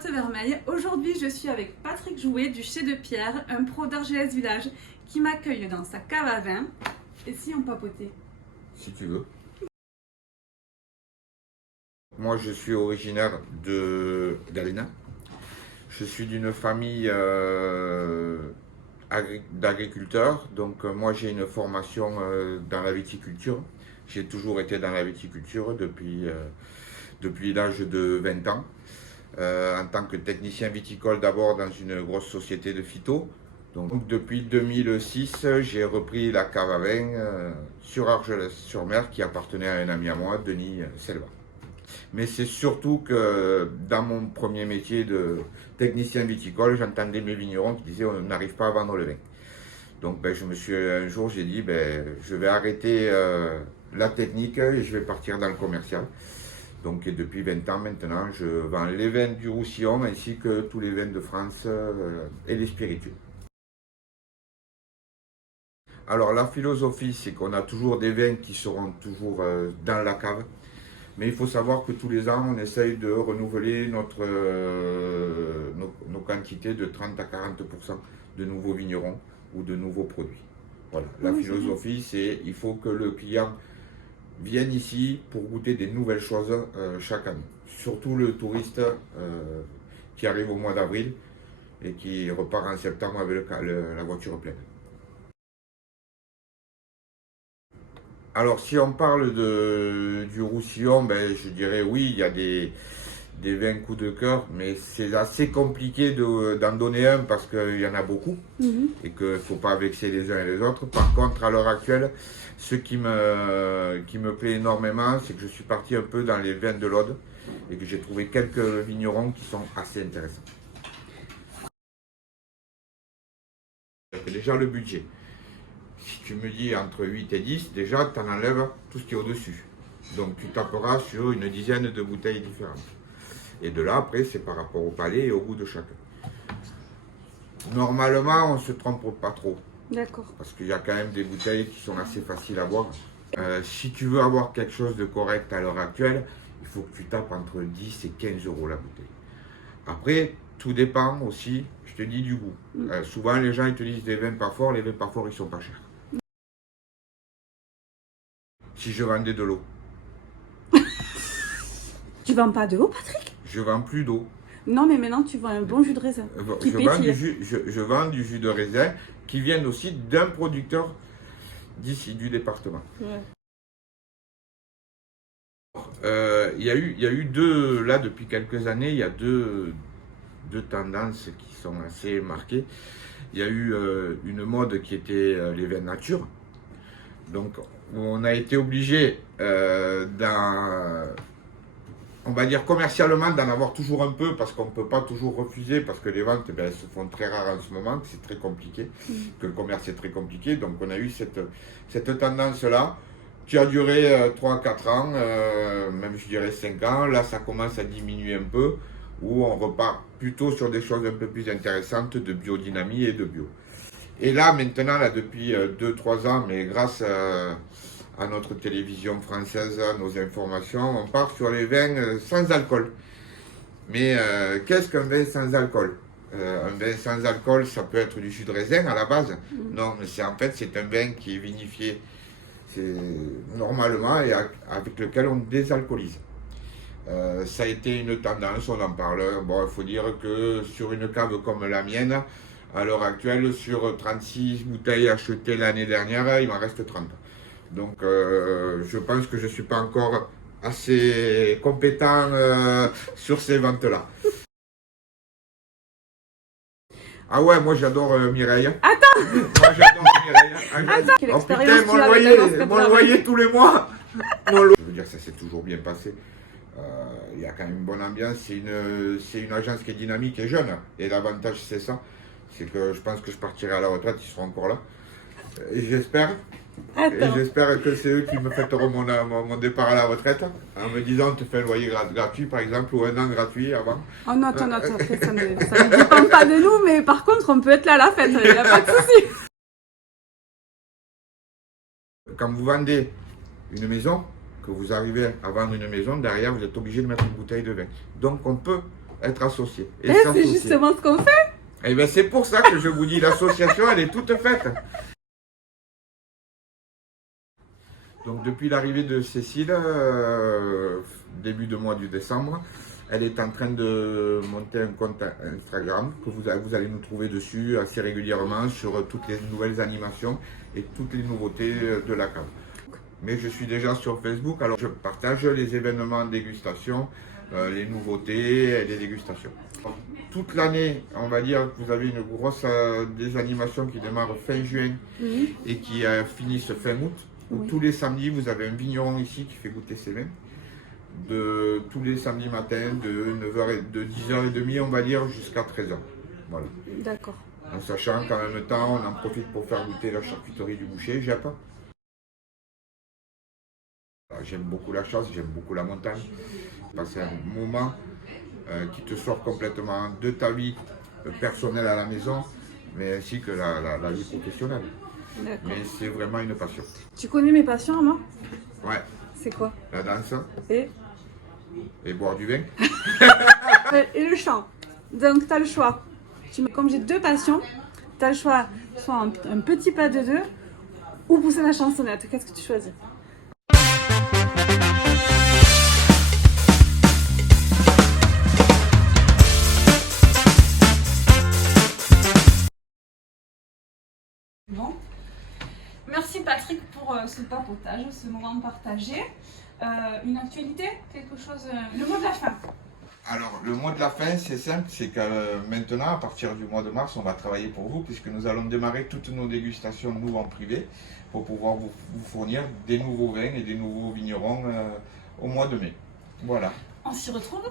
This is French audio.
Côte-Vermeille. Aujourd'hui, je suis avec Patrick Jouet du Chez de Pierre, un pro d'Argelès Village qui m'accueille dans sa cave à vin. Et si on papotait? Si tu veux. Moi, je suis originaire de Galena. Je suis d'une famille d'agriculteurs. Donc, moi, j'ai une formation dans la viticulture. J'ai toujours été dans la viticulture depuis l'âge de 20 ans. En tant que technicien viticole d'abord dans une grosse société de phyto. Donc depuis 2006, j'ai repris la cave à vin sur Argelès-sur-Mer qui appartenait à un ami à moi, Denis Selva. Mais c'est surtout que dans mon premier métier de technicien viticole, j'entendais mes vignerons qui disaient on n'arrive pas à vendre le vin. Donc un jour j'ai dit je vais arrêter la technique et je vais partir dans le commercial. Donc et depuis 20 ans maintenant, je vends les vins du Roussillon ainsi que tous les vins de France et les spiritueux. Alors la philosophie, c'est qu'on a toujours des vins qui seront toujours dans la cave. Mais il faut savoir que tous les ans, on essaye de renouveler nos quantités de 30 à 40% de nouveaux vignerons ou de nouveaux produits. Voilà. La philosophie, c'est il faut que le client vienne ici pour goûter des nouvelles choses chaque année. Surtout le touriste qui arrive au mois d'avril et qui repart en septembre avec la voiture pleine. Alors si on parle du Roussillon, je dirais oui, il y a des vins coup de cœur, mais c'est assez compliqué d'en donner un parce qu'il y en a beaucoup et qu'il ne faut pas vexer les uns et les autres. Par contre, à l'heure actuelle, ce qui me plaît énormément, c'est que je suis parti un peu dans les vins de l'Aude et que j'ai trouvé quelques vignerons qui sont assez intéressants. Déjà le budget. Si tu me dis entre 8 et 10, déjà tu en enlèves tout ce qui est au-dessus. Donc tu taperas sur une dizaine de bouteilles différentes. Et de là, après, c'est par rapport au palais et au goût de chacun. Normalement, on ne se trompe pas trop. D'accord. Parce qu'il y a quand même des bouteilles qui sont assez faciles à boire. Si tu veux avoir quelque chose de correct à l'heure actuelle, il faut que tu tapes entre 10 et 15 euros la bouteille. Après, tout dépend aussi, je te dis, du goût. Souvent, les gens ils te disent des vins pas forts, les vins pas forts, ils sont pas chers. Si je vendais de l'eau. Tu vends pas de l'eau, Patrick? Je vends plus d'eau. Non, mais maintenant tu vends un bon jus de raisin. Je vends du jus de raisin qui vient aussi d'un producteur d'ici, du département. Ouais. Il y a eu deux, là depuis quelques années, il y a deux tendances qui sont assez marquées. Il y a eu une mode qui était les vins nature. Donc on a été obligé on va dire commercialement d'en avoir toujours un peu parce qu'on ne peut pas toujours refuser parce que les ventes elles se font très rares en ce moment, c'est très compliqué, que le commerce est très compliqué. Donc on a eu cette tendance-là qui a duré 3-4 ans, même je dirais 5 ans. Là ça commence à diminuer un peu, où on repart plutôt sur des choses un peu plus intéressantes de biodynamie et de bio. Et là maintenant, là, depuis 2-3 ans, mais grâce à notre télévision française, à nos informations, on part sur les vins sans alcool. Mais qu'est-ce qu'un vin sans alcool? Un vin sans alcool, ça peut être du jus de raisin à la base. Non, mais c'est un vin qui est vinifié normalement et avec lequel on désalcoolise. Ça a été une tendance, on en parle. Bon, il faut dire que sur une cave comme la mienne, à l'heure actuelle, sur 36 bouteilles achetées l'année dernière, il m'en reste 30. Donc je pense que je ne suis pas encore assez compétent sur ces ventes-là. Ah ouais, moi j'adore Mireille. Attends. Moi j'adore Mireille. Attends. Quelle Oh expérience putain, tu as avec la danse mon loyer tous les mois. Je veux dire, ça s'est toujours bien passé. Il y a quand même une bonne ambiance. C'est une agence qui est dynamique et jeune. Et l'avantage c'est ça. C'est que je pense que je partirai à la retraite, ils seront encore là. Et j'espère. Et j'espère que c'est eux qui me fêteront mon départ à la retraite en me disant on te fait un loyer gratuit par exemple ou un an gratuit avant. Oh non, attends, après ça ne dépend pas de nous, mais par contre on peut être là à la fête, il n'y a pas de souci. Quand vous vendez une maison, que vous arrivez à vendre une maison, derrière vous êtes obligé de mettre une bouteille de vin. Donc on peut être associé. Et C'est s'associer. justement ce qu'on fait. Et bien c'est pour ça que je vous dis, l'association, elle est toute faite. Donc depuis l'arrivée de Cécile, début de mois de décembre, elle est en train de monter un compte Instagram que vous allez nous trouver dessus assez régulièrement sur toutes les nouvelles animations et toutes les nouveautés de la cave. Mais je suis déjà sur Facebook, alors je partage les événements de dégustation, les nouveautés et les dégustations. Toute l'année, on va dire que vous avez une grosse des animations qui démarrent fin juin et qui finissent fin août. Où tous les samedis, vous avez un vigneron ici qui fait goûter ses vins. Tous les samedis matins, de 10h30, on va dire, jusqu'à 13h. Voilà. D'accord. En sachant qu'en même temps, on en profite pour faire goûter la charcuterie du boucher, Jep. J'aime beaucoup la chasse, j'aime beaucoup la montagne. Passer un moment qui te sort complètement de ta vie personnelle à la maison, mais ainsi que la vie professionnelle. Mais c'est vraiment une passion. Tu connais mes passions, moi? Ouais. C'est quoi? La danse Et boire du vin. Et le chant. Donc, tu as le choix. Comme j'ai deux passions, tu as le choix soit un petit pas de deux ou pousser la chansonnette. Qu'est-ce que tu choisis? Bon. Merci Patrick pour ce papotage, ce moment partagé. Une actualité, quelque chose, le mot de la fin. Alors, le mot de la fin, c'est simple, c'est que maintenant, à partir du mois de mars, on va travailler pour vous, puisque nous allons démarrer toutes nos dégustations, nous en privé, pour pouvoir vous fournir des nouveaux vins et des nouveaux vignerons au mois de mai. Voilà. On s'y retrouve.